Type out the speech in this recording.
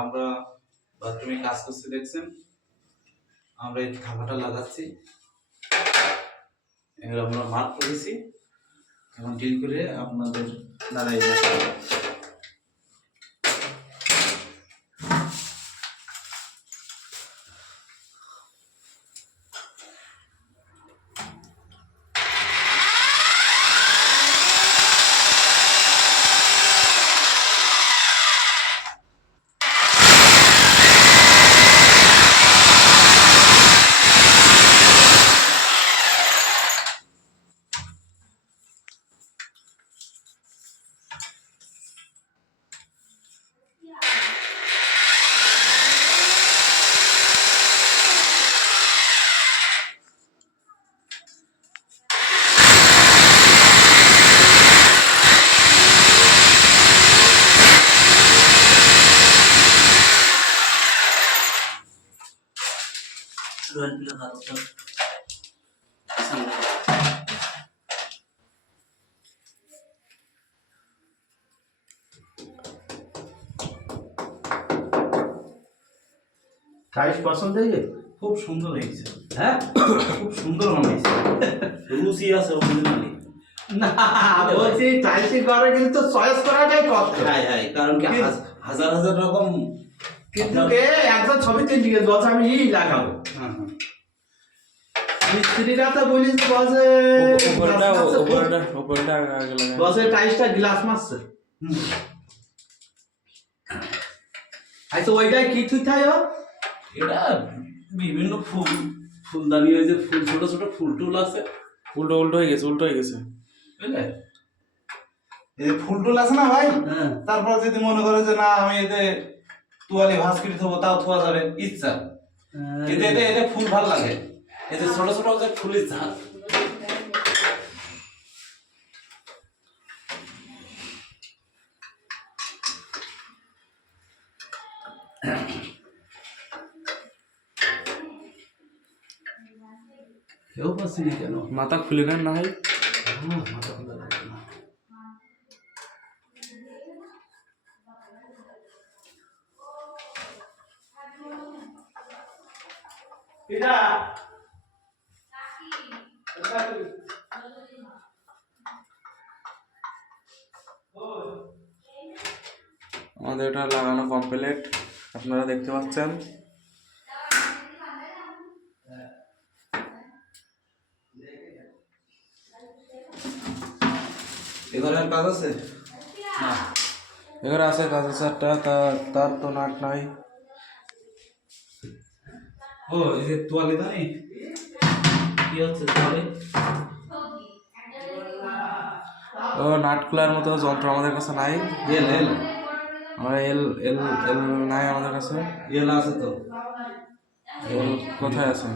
আমরা বাথরুমে কাজ করছি, দেখছেন? আমরা এই খাবারটা লাগাচ্ছি। এগুলো আমরা মার্ক করেছি এবং ডিল করে আপনাদের দাঁড়াই টাইস পছন্দ হয়েছে খুব সুন্দর হয়েছে হ্যাঁ? খুব সুন্দর বানাইছে রুচি আছে অরিজিনালি না বলছি টাইসি ঘরে কিন্তু চয়েস করাটাই কষ্ট। হাই হাই কারণ কি হাজ- হাজার হাজার রকম কিন্তু একজন ছবি তুই জিজ্ঞেস বলছে আমি ই লাগাবো। হ্যাঁ হ্যাঁ। মিস্ত্রিরা তো বলিস বসে উপরটা উপরটা উপরটা আগে লাগাই। বসে টাইসটা গ্লাস মারছে। আচ্ছা ওইটাই কি তুই থাই এটা বিভিন্ন ফুল ফুলদানি ওই যে ফুল ছোট ছোট ফুল টুল আছে। উল্টো উল্টো হয়ে গেছে উল্টো হয়ে গেছে। বুঝলে? এই ফুল টুল আছে না ভাই? হ্যাঁ। তারপর যদি মনে করে যে না আমি এতে তুয়ালি ভাস করে থবো তাও থোয়া যাবে ইচ্ছা। কিন্তু এতে এতে ফুল ভালো লাগে। যে ছোট ছোট যে ফুলের ঝাঁক কেউ পাচ্ছিনি কেন? মাথা খুলে নেন না হয় মাথা খোলা লাগবে না। আমাদের এটা লাগানো কমপ্লিট আপনারা দেখতে পাচ্ছেন। আর কাজ আছে? না। এখানে আছে কাঁচা চারটা তার তার তো নাট নাই। ও এই যে তুয়ালি দানি কি হচ্ছে তুয়ালি? ও নাট খোলার মতো যন্ত্র আমাদের কাছে নাই। এল এল। আমরা এল এল এল নাই আমাদের কাছে। এল আছে তো। এল কোথায় আছে।